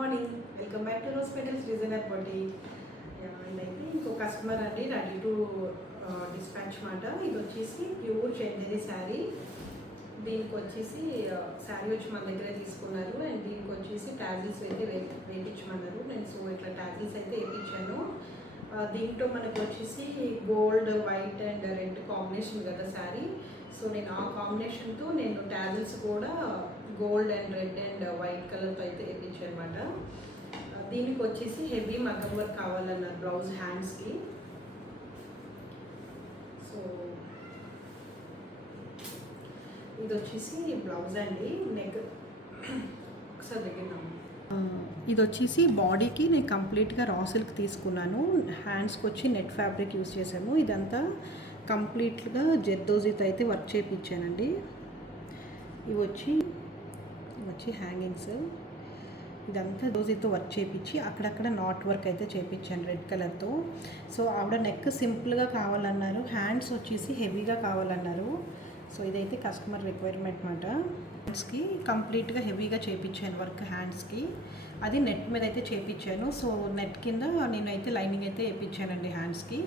Morning, welcome back to rose petals designer boutique. ఇదైతే ఇంకో customer అండి, రెడీ టు డిస్పాచ్ మాట. ఇది వచ్చేసి ప్యూర్ చందేరి శారీ. దీనికి వచ్చేసి శారీ వచ్చి మన దగ్గర తీసుకున్నారు అండ్ దీనికి వచ్చేసి టాజిల్స్ అయితే వేయించమన్నారు. నేను సో ఇట్లా టాజిల్స్ అయితే వేయించాను. దీంట్లో మనకు వచ్చేసి gold, white and red combination కదా శారీ. సో నేను ఆ కాంబినేషన్తో నేను టాజిల్స్ కూడా gold and red and white కలర్తో అయితే వేయించాను అనమాట. దీనికి వచ్చేసి హెవీ మగ్గం వర్క్ కావాలన్నారు బ్లౌజ్ హ్యాండ్స్కి. సో ఇది వచ్చేసి బ్లౌజ్ అండి. నెక్ ఒకసారి దగ్గర ఇది వచ్చేసి బాడీకి నేను కంప్లీట్గా రా సిల్క్ తీసుకున్నాను. హ్యాండ్స్కి వచ్చి నెట్ ఫ్యాబ్రిక్ యూజ్ చేశాను. ఇదంతా కంప్లీట్గా జర్దోజీతో అయితే వర్క్ చేయించానండి. ఇవి వచ్చి హ్యాంగింగ్స్. ఇదంతా దోజీతో వర్క్ చేయించి అక్కడక్కడ నాట్ వర్క్ అయితే చేయించాను రెడ్ కలర్తో. సో ఆవిడ నెక్ సింపుల్గా కావాలన్నారు, హ్యాండ్స్ వచ్చేసి హెవీగా కావాలన్నారు. సో ఇదైతే కస్టమర్ రిక్వైర్మెంట్ మాట. హ్యాండ్స్కి కంప్లీట్గా హెవీగా చేయించాను వర్క్ హ్యాండ్స్కి. అది నెట్ మీద అయితే చేయించాను. సో నెట్ కింద నేనైతే లైనింగ్ అయితే వేయించానండి హ్యాండ్స్కి.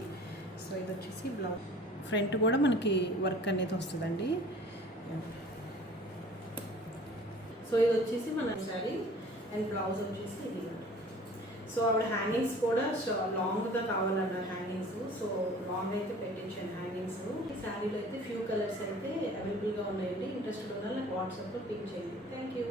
సో ఇది వచ్చేసి బ్లౌజ్. ఫ్రంట్ కూడా మనకి వర్క్ అనేది వస్తుందండి. సో ఇది వచ్చేసి మన శారీ అండ్ బ్లౌజ్ వచ్చేసి ఇది. సో ఆవిడ హ్యాంగింగ్స్ కూడా లాంగ్గా కావాలన్నారు హ్యాంగింగ్స్. సో లాంగ్ అయితే పెట్టించాను హ్యాంగింగ్స్. ఈ శారీలో అయితే ఫ్యూ కలర్స్ అయితే అవైలబుల్గా ఉన్నాయండి. ఇంట్రెస్టెడ్ ఉన్న నాకు వాట్సాప్లో పింక్ చేయండి. Thank you.